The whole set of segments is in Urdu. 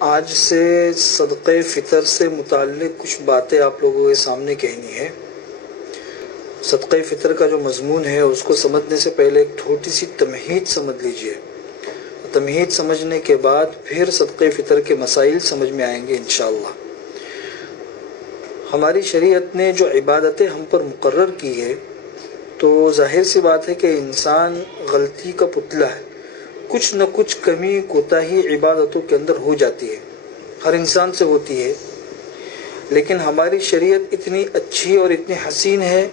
آج سے صدقہ فطر سے متعلق کچھ باتیں آپ لوگوں کے سامنے کہنی ہے۔ صدقہ فطر کا جو مضمون ہے اس کو سمجھنے سے پہلے ایک چھوٹی سی تمہید سمجھ لیجئے۔ تمہید سمجھنے کے بعد پھر صدقہ فطر کے مسائل سمجھ میں آئیں گے انشاءاللہ۔ ہماری شریعت نے جو عبادتیں ہم پر مقرر کی ہے تو ظاہر سی بات ہے کہ انسان غلطی کا پتلا ہے، کچھ نہ کچھ کمی کوتاہی عبادتوں کے اندر ہو جاتی ہے، ہر انسان سے ہوتی ہے۔ لیکن ہماری شریعت اتنی اچھی اور اتنی حسین ہے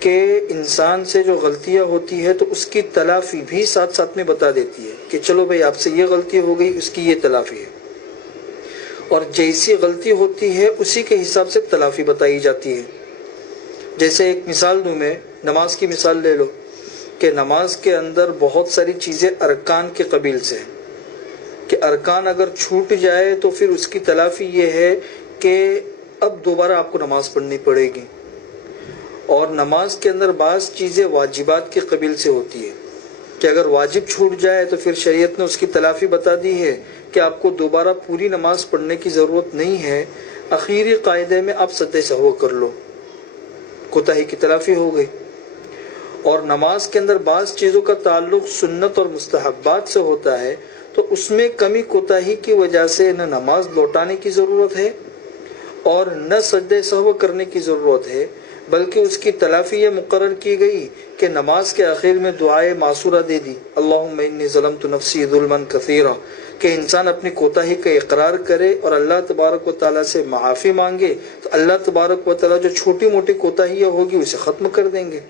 کہ انسان سے جو غلطیاں ہوتی ہے تو اس کی تلافی بھی ساتھ ساتھ میں بتا دیتی ہے کہ چلو بھائی آپ سے یہ غلطی ہو گئی، اس کی یہ تلافی ہے، اور جیسی غلطی ہوتی ہے اسی کے حساب سے تلافی بتائی جاتی ہے۔ جیسے ایک مثال دوں میں، نماز کی مثال لے لو کہ نماز کے اندر بہت ساری چیزیں ارکان کے قبیل سے ہیں کہ ارکان اگر چھوٹ جائے تو پھر اس کی تلافی یہ ہے کہ اب دوبارہ آپ کو نماز پڑھنی پڑے گی۔ اور نماز کے اندر بعض چیزیں واجبات کے قبیل سے ہوتی ہے کہ اگر واجب چھوٹ جائے تو پھر شریعت نے اس کی تلافی بتا دی ہے کہ آپ کو دوبارہ پوری نماز پڑھنے کی ضرورت نہیں ہے، اخیری قاعدے میں آپ سجدہ سہو کر لو، کوتاہی کی تلافی ہو گئی۔ اور نماز کے اندر بعض چیزوں کا تعلق سنت اور مستحبات سے ہوتا ہے تو اس میں کمی کوتاہی کی وجہ سے نہ نماز لوٹانے کی ضرورت ہے اور نہ سجدہ سہو کرنے کی ضرورت ہے، بلکہ اس کی تلافی یہ مقرر کی گئی کہ نماز کے آخر میں دعائے معصورہ دے دی، اللہم انی ظلمت نفسی ظلما کثیرا، کہ انسان اپنی کوتاہی کا اقرار کرے اور اللہ تبارک و تعالیٰ سے معافی مانگے تو اللہ تبارک و تعالیٰ جو چھوٹی موٹی کوتاہیاں ہوگی اسے ختم کر دیں گے۔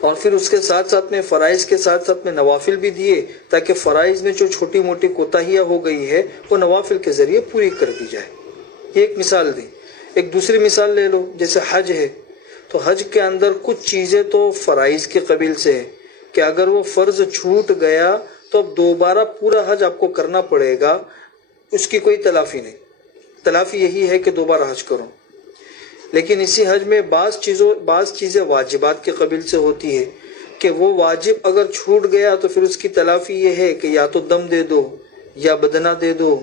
اور پھر اس کے ساتھ ساتھ میں فرائض کے ساتھ ساتھ میں نوافل بھی دیے تاکہ فرائض میں جو چھوٹی موٹی کوتاہیاں ہو گئی ہے وہ نوافل کے ذریعے پوری کر دی جائے۔ یہ ایک مثال دی۔ ایک دوسری مثال لے لو، جیسے حج ہے تو حج کے اندر کچھ چیزیں تو فرائض کے قبیل سے ہے کہ اگر وہ فرض چھوٹ گیا تو اب دوبارہ پورا حج آپ کو کرنا پڑے گا، اس کی کوئی تلافی نہیں، تلافی یہی ہے کہ دوبارہ حج کرو۔ لیکن اسی حج میں بعض چیزیں واجبات کے قبیل سے ہوتی ہے کہ وہ واجب اگر چھوٹ گیا تو پھر اس کی تلافی یہ ہے کہ یا تو دم دے دو یا بدنہ دے دو،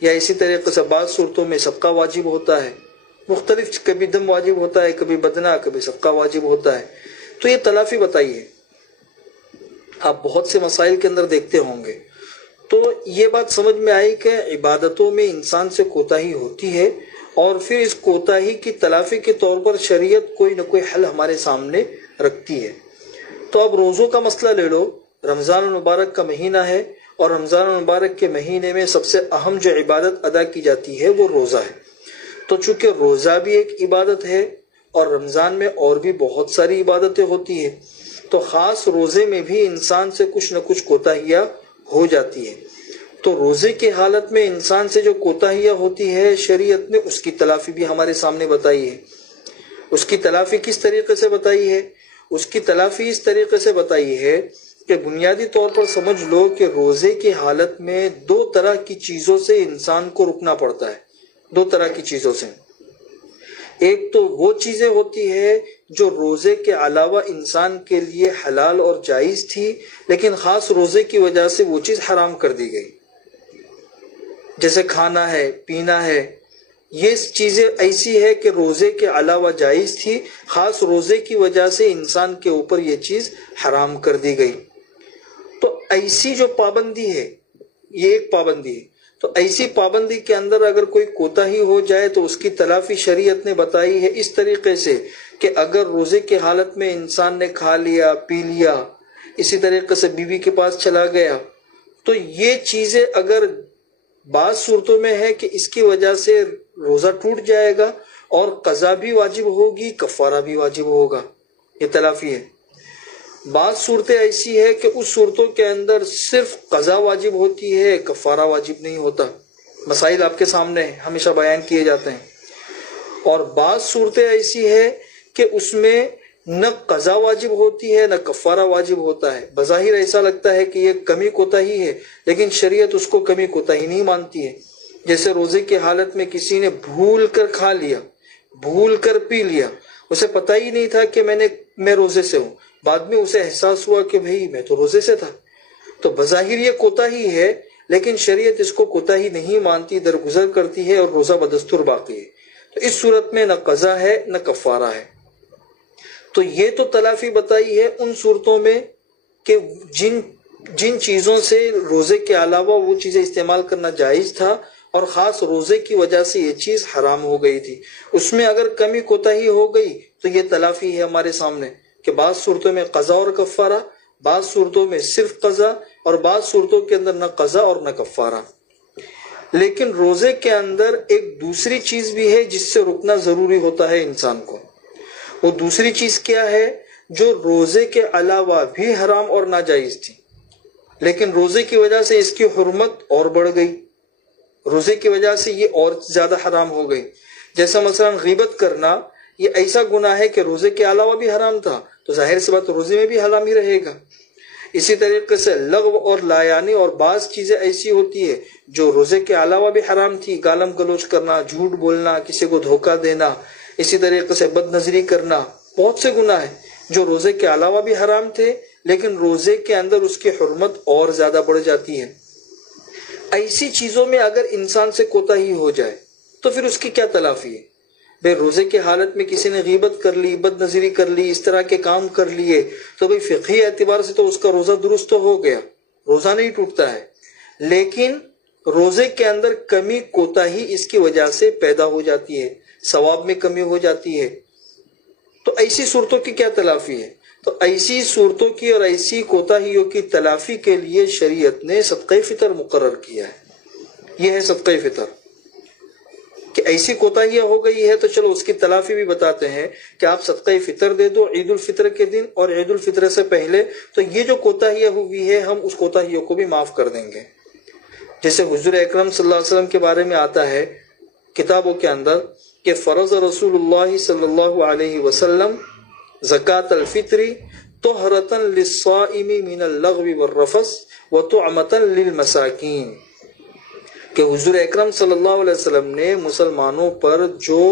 یا اسی طریقے سے بعض صورتوں میں صدقہ واجب ہوتا ہے، مختلف، کبھی دم واجب ہوتا ہے، کبھی بدنہ، کبھی صدقہ واجب ہوتا ہے، تو یہ تلافی بتائیے۔ آپ بہت سے مسائل کے اندر دیکھتے ہوں گے تو یہ بات سمجھ میں آئی کہ عبادتوں میں انسان سے کوتاہی ہوتی ہے اور پھر اس کوتاہی کی تلافی کے طور پر شریعت کوئی نہ کوئی حل ہمارے سامنے رکھتی ہے۔ تو اب روزوں کا مسئلہ لے لو، رمضان المبارک کا مہینہ ہے اور رمضان المبارک کے مہینے میں سب سے اہم جو عبادت ادا کی جاتی ہے وہ روزہ ہے۔ تو چونکہ روزہ بھی ایک عبادت ہے اور رمضان میں اور بھی بہت ساری عبادتیں ہوتی ہیں تو خاص روزے میں بھی انسان سے کچھ نہ کچھ کوتاہیاں ہو جاتی ہیں۔ تو روزے کی حالت میں انسان سے جو کوتاہیاں ہوتی ہے شریعت نے اس کی تلافی بھی ہمارے سامنے بتائی ہے۔ اس کی تلافی کس طریقے سے بتائی ہے؟ اس کی تلافی اس طریقے سے بتائی ہے کہ بنیادی طور پر سمجھ لو کہ روزے کی حالت میں دو طرح کی چیزوں سے انسان کو رکنا پڑتا ہے، دو طرح کی چیزوں سے۔ ایک تو وہ چیزیں ہوتی ہے جو روزے کے علاوہ انسان کے لیے حلال اور جائز تھی لیکن خاص روزے کی وجہ سے وہ چیز حرام کر دی گئی، جیسے کھانا ہے، پینا ہے، یہ چیزیں ایسی ہے کہ روزے کے علاوہ جائز تھی، خاص روزے کی وجہ سے انسان کے اوپر یہ چیز حرام کر دی گئی۔ تو ایسی جو پابندی ہے یہ ایک پابندی ہے، تو ایسی پابندی کے اندر اگر کوئی کوتاہی ہو جائے تو اس کی تلافی شریعت نے بتائی ہے اس طریقے سے کہ اگر روزے کی حالت میں انسان نے کھا لیا، پی لیا، اسی طریقے سے بیوی کے پاس چلا گیا تو یہ چیزیں اگر بعض صورتوں میں ہے کہ اس کی وجہ سے روزہ ٹوٹ جائے گا اور قضا بھی واجب ہوگی، کفارہ بھی واجب ہوگا، یہ تلافی ہے۔ بعض صورتیں ایسی ہے کہ اس صورتوں کے اندر صرف قضا واجب ہوتی ہے، کفارہ واجب نہیں ہوتا، مسائل آپ کے سامنے ہمیشہ بیان کیے جاتے ہیں۔ اور بعض صورتیں ایسی ہے کہ اس میں نہ قضا واجب ہوتی ہے نہ کفارہ واجب ہوتا ہے، بظاہر ایسا لگتا ہے کہ یہ کمی کوتاہی ہے لیکن شریعت اس کو کمی کوتاہی نہیں مانتی ہے۔ جیسے روزے کی حالت میں کسی نے بھول کر کھا لیا، بھول کر پی لیا، اسے پتہ ہی نہیں تھا کہ میں روزے سے ہوں، بعد میں اسے احساس ہوا کہ بھئی میں تو روزے سے تھا، تو بظاہر یہ کوتاہی ہے لیکن شریعت اس کو کوتاہی نہیں مانتی، درگزر کرتی ہے اور روزہ بدستور باقی ہے، تو اس صورت میں نہ قضا ہے نہ کفارہ ہے۔ تو یہ تو تلافی بتائی ہے ان صورتوں میں کہ جن چیزوں سے روزے کے علاوہ وہ چیزیں استعمال کرنا جائز تھا اور خاص روزے کی وجہ سے یہ چیز حرام ہو گئی تھی، اس میں اگر کمی کوتاہی ہو گئی تو یہ تلافی ہے ہمارے سامنے کہ بعض صورتوں میں قضا اور کفارہ، بعض صورتوں میں صرف قضا، اور بعض صورتوں کے اندر نہ قضا اور نہ کفارہ۔ لیکن روزے کے اندر ایک دوسری چیز بھی ہے جس سے رکنا ضروری ہوتا ہے انسان کو۔ وہ دوسری چیز کیا ہے؟ جو روزے کے علاوہ بھی حرام اور ناجائز تھی، لیکن روزے کی وجہ سے اس کی حرمت اور بڑھ گئی، روزے کی وجہ سے یہ اور زیادہ حرام ہو گئی۔ جیسا مثلا غیبت کرنا، یہ ایسا گناہ ہے کہ روزے کے علاوہ بھی حرام تھا، تو ظاہر سی بات روزے میں بھی حرام ہی رہے گا۔ اسی طریقے سے لغو اور لایانی اور بعض چیزیں ایسی ہوتی ہے جو روزے کے علاوہ بھی حرام تھی، گالم گلوچ کرنا، جھوٹ بولنا، کسی کو دھوکہ دینا، اسی طریقے سے بد نظری کرنا، بہت سے گناہ ہیں جو روزے کے علاوہ بھی حرام تھے لیکن روزے کے اندر اس کی حرمت اور زیادہ بڑھ جاتی ہے۔ ایسی چیزوں میں اگر انسان سے کوتاہی ہو جائے تو پھر اس کی کیا تلافی ہے؟ بھئی روزے کی حالت میں کسی نے غیبت کر لی، بد نظری کر لی، اس طرح کے کام کر لیے، تو بھئی فقہی اعتبار سے تو اس کا روزہ درست تو ہو گیا، روزہ نہیں ٹوٹتا ہے، لیکن روزے کے اندر کمی کوتاہی اس کی وجہ سے پیدا ہو جاتی ہے، ثواب میں کمی ہو جاتی ہے، تو ایسی صورتوں کی کیا تلافی ہے؟ تو ایسی صورتوں کی اور ایسی کوتاہیوں کی تلافی کے لیے شریعت نے صدقہ فطر مقرر کیا ہے۔ یہ ہے صدقہ فطر کہ ایسی کوتاہیاں ہو گئی ہے تو چلو اس کی تلافی بھی بتاتے ہیں کہ آپ صدقہ فطر دے دو عید الفطر کے دن اور عید الفطر سے پہلے، تو یہ جو کوتاہیاں ہوئی ہے ہم اس کوتاہیوں کو بھی معاف کر دیں گے۔ جیسے حضور اکرم صلی اللہ علیہ وسلم کے بارے میں آتا ہے کتابوں کے اندر کہ فرض رسول اللہ صلی اللہ علیہ وسلم زکاة الفطر طہرۃ للصائم من اللغو والرفث وطعمۃ للمساکین، کہ حضور اکرم صلی اللہ علیہ وسلم نے مسلمانوں پر جو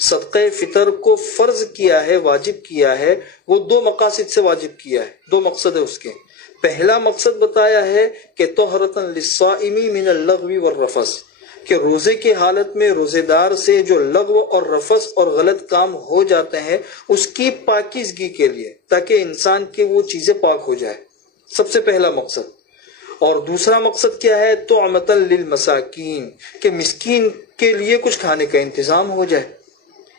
صدقہ فطر کو فرض کیا ہے، واجب کیا ہے، وہ دو مقاصد سے واجب کیا ہے، دو مقصد ہے اس کے۔ پہلا مقصد بتایا ہے کہ طہرۃ للصائم من اللغو والرفث، کہ روزے کی حالت میں روزے دار سے جو لغو اور رفث اور غلط کام ہو جاتے ہیں اس کی پاکیزگی کے لیے، تاکہ انسان کی وہ چیزیں پاک ہو جائے، سب سے پہلا مقصد۔ اور دوسرا مقصد کیا ہے؟ طعمۃ للمساکین، کہ مسکین کے لیے کچھ کھانے کا انتظام ہو جائے۔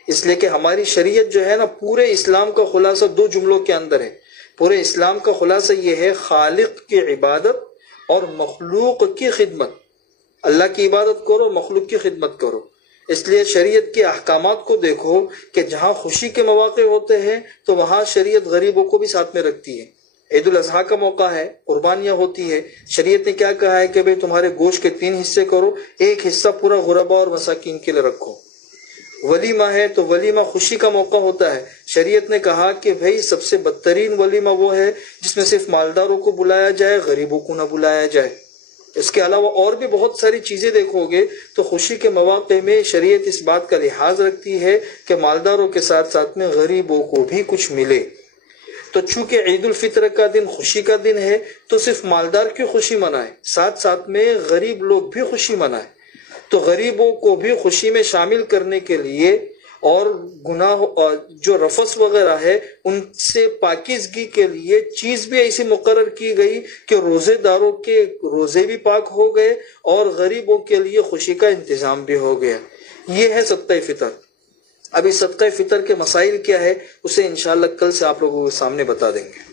اس لیے کہ ہماری شریعت جو ہے نا، پورے اسلام کا خلاصہ دو جملوں کے اندر ہے۔ پورے اسلام کا خلاصہ یہ ہے، خالق کی عبادت اور مخلوق کی خدمت۔ اللہ کی عبادت کرو، مخلوق کی خدمت کرو۔ اس لیے شریعت کے احکامات کو دیکھو کہ جہاں خوشی کے مواقع ہوتے ہیں تو وہاں شریعت غریبوں کو بھی ساتھ میں رکھتی ہے۔ عید الاضحیٰ کا موقع ہے، قربانیاں ہوتی ہے، شریعت نے کیا کہا ہے کہ بھئی تمہارے گوشت کے 3 حصے کرو، ایک حصہ پورا غربا اور مساکین کے لیے رکھو۔ ولیمہ ہے تو ولیمہ خوشی کا موقع ہوتا ہے، شریعت نے کہا کہ بھئی سب سے بدترین ولیمہ وہ ہے جس میں صرف مالداروں کو بلایا جائے، غریبوں کو نہ بلایا جائے۔ اس کے علاوہ اور بھی بہت ساری چیزیں دیکھو گے تو خوشی کے مواقع میں شریعت اس بات کا لحاظ رکھتی ہے کہ مالداروں کے ساتھ ساتھ میں غریبوں کو بھی کچھ ملے۔ تو چونکہ عید الفطر کا دن خوشی کا دن ہے تو صرف مالدار کی خوشی منائے، ساتھ ساتھ میں غریب لوگ بھی خوشی منائے۔ تو غریبوں کو بھی خوشی میں شامل کرنے کے لیے اور گناہ جو رفث وغیرہ ہے ان سے پاکیزگی کے لیے چیز بھی ایسی مقرر کی گئی کہ روزے داروں کے روزے بھی پاک ہو گئے اور غریبوں کے لیے خوشی کا انتظام بھی ہو گیا۔ یہ ہے صدقہ فطر۔ ابھی صدقہ فطر کے مسائل کیا ہے اسے انشاءاللہ کل سے آپ لوگوں کے سامنے بتا دیں گے۔